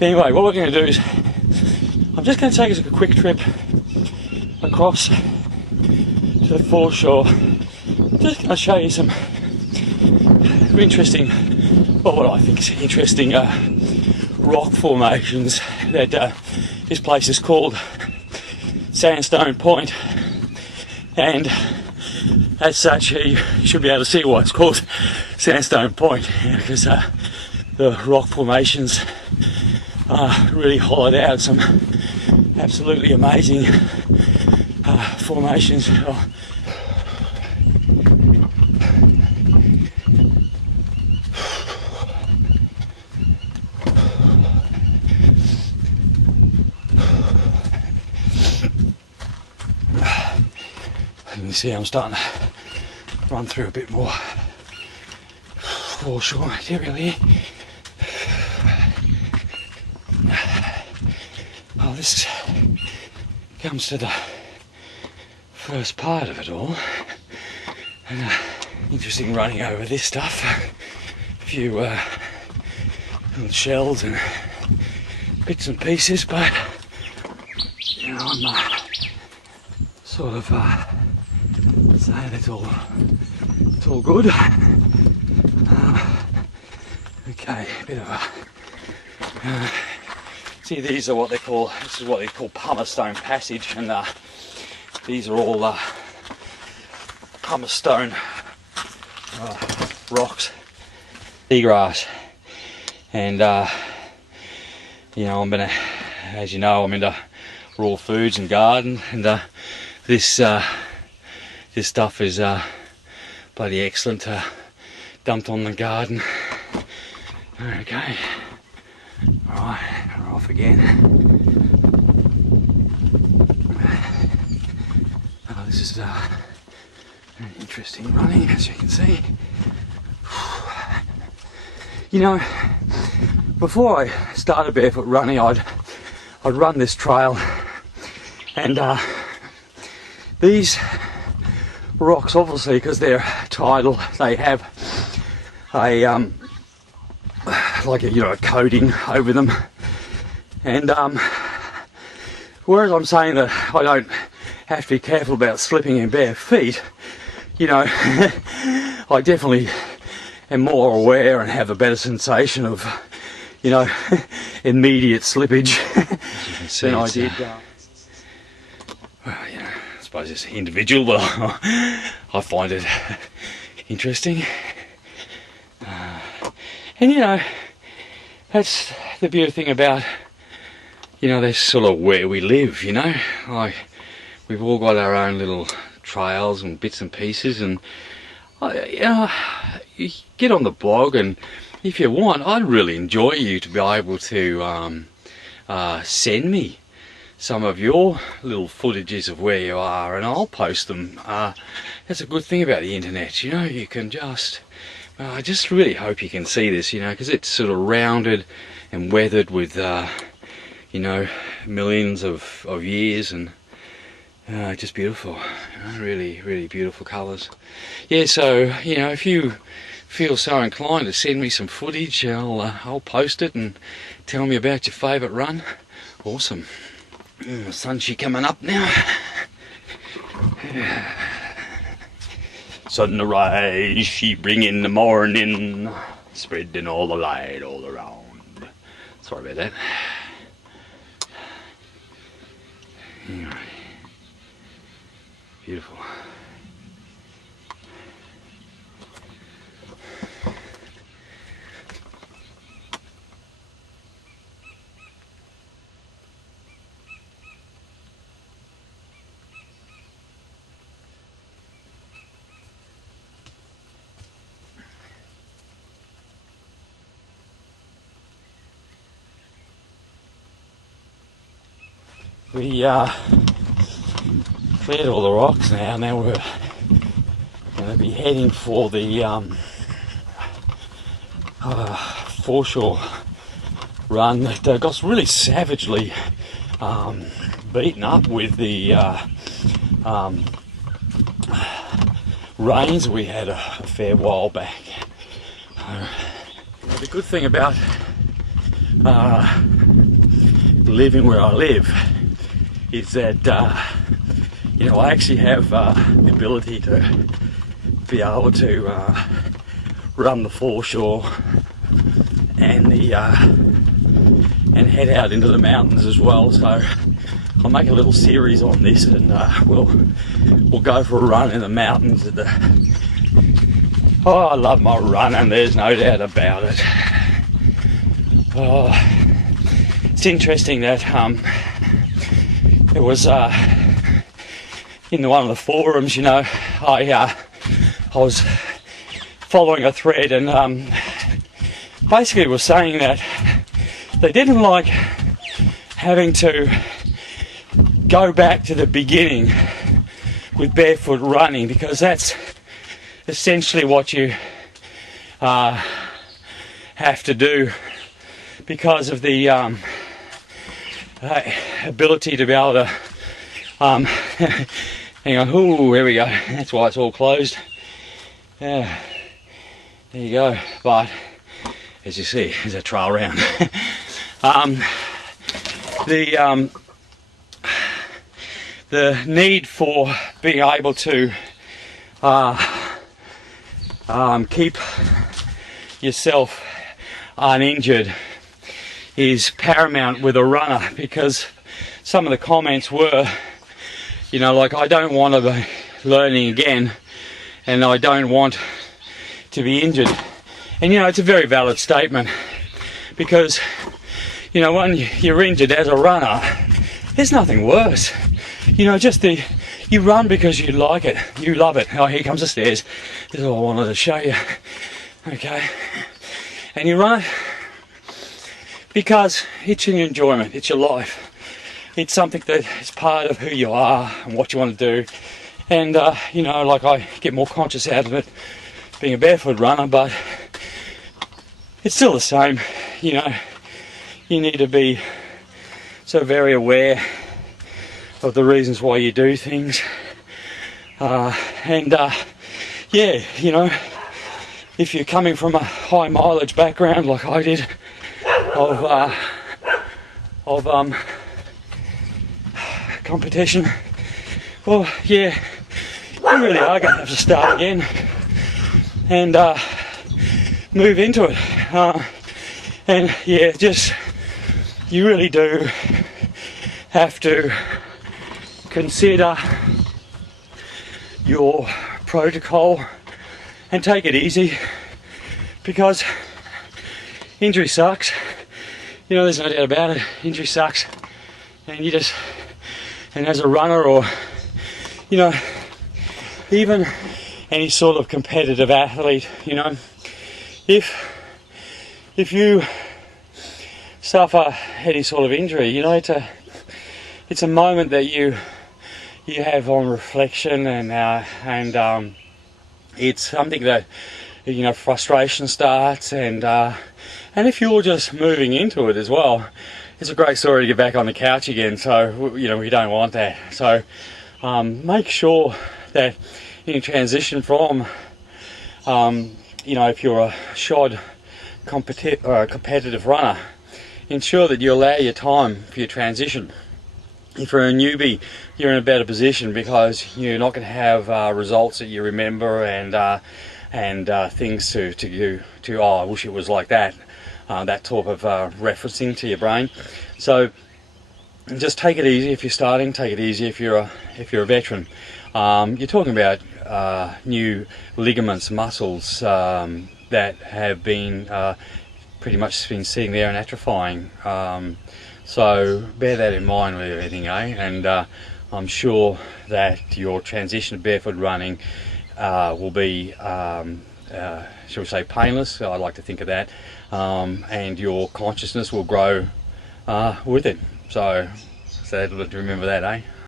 Anyway, what we're going to do is I'm just going to take us a quick trip across to the foreshore. Just going to show you some interesting, well, what I think is interesting rock formations that this place is called Sandstone Point, and as such you should be able to see why it's called Sandstone Point, because the rock formations are really hollowed out, some absolutely amazing formations. You can see I'm starting to run through a bit more foreshore material here. Oh, this comes to the first part of it all, and interesting running over this stuff. A few little shells and bits and pieces, but you know, I'm sort of saying it's all good. Okay, a bit of a see, these are what they call, this is what they call Pumice-stone passage, and these are all Pumice-stone rocks, seagrass, and you know, I'm gonna, as you know, I'm into raw foods and garden, and this stuff is bloody excellent, dumped on the garden. Okay, alright, we're off again. Oh, this is interesting running, as you can see. You know, before I started barefoot running, I'd run this trail, and these rocks, obviously, because they're tidal, they have a like a, you know, a coating over them, and whereas I'm saying that I don't have to be careful about slipping in bare feet, you know, I definitely am more aware and have a better sensation of, you know, immediate slippage than I did. Well, you know, I suppose it's individual, but I find it interesting. And you know, that's the beautiful thing about, you know, that's sort of where we live, you know. Like, we've all got our own little trails and bits and pieces, and you know, you get on the blog, and if you want, I'd really enjoy you to be able to send me some of your little footages of where you are, and I'll post them. That's a good thing about the internet, you know, you can just, I just really hope you can see this, you know, because it's sort of rounded and weathered with, you know, millions of years, and just beautiful, you know, really, really beautiful colours. Yeah, so, you know, if you feel so inclined to send me some footage, I'll post it and tell me about your favourite run. Awesome. The sun's coming up now. Sunrise, she bring in the morning, spreading all the light all around. Sorry about that. Anyway, beautiful. We cleared all the rocks now. Now we're going to be heading for the foreshore run that got really savagely beaten up with the rains we had a fair while back. The good thing about living where I live is that you know, I actually have the ability to be able to run the foreshore and head out into the mountains as well. So I'll make a little series on this, and we'll go for a run in the mountains. Oh, I love my running, there's no doubt about it. Oh, it's interesting that it was in one of the forums, you know, I was following a thread, and basically it was saying that they didn't like having to go back to the beginning with barefoot running, because that's essentially what you have to do because of the ability to be able to hang on, ooh, there we go, that's why it's all closed. Yeah, there you go. But as you see, there's a trail round. The need for being able to keep yourself uninjured is paramount with a runner, because some of the comments were, you know, like, I don't want to be learning again and I don't want to be injured. And you know, it's a very valid statement, because you know, when you're injured as a runner, there's nothing worse. You know, just you run because you like it, you love it. Oh, here comes the stairs. This is all I wanted to show you. Okay, and you run because it's your enjoyment, it's your life, it's something that is part of who you are and what you want to do. And you know, like, I get more conscious out of it being a barefoot runner, but it's still the same. You know, you need to be so very aware of the reasons why you do things, yeah, you know, if you're coming from a high mileage background like I did, of competition, well, yeah, you really are going to have to start again and move into it. And yeah, just, you really do have to consider your protocol and take it easy, because injury sucks. You know, there's no doubt about it. Injury sucks, and you just, and as a runner, or you know, even any sort of competitive athlete, you know, if you suffer any sort of injury, you know, it's a moment that you have on reflection, and it's something that, you know, frustration starts, and if you're just moving into it as well, it's a great story to get back on the couch again. So you know, we don't want that. So make sure that in transition from you know, if you're a shod competitive runner, ensure that you allow your time for your transition. If you're a newbie, you're in a better position, because you're not going to have results that you remember, and things to oh, I wish it was like that, that type of referencing to your brain. So just take it easy if you're starting. Take it easy if you're a veteran. You're talking about new ligaments, muscles that have been pretty much been sitting there and atrophying. So bear that in mind with everything, and I'm sure that your transition to barefoot running will be, shall we say, painless. I like to think of that, and your consciousness will grow with it. So to remember that,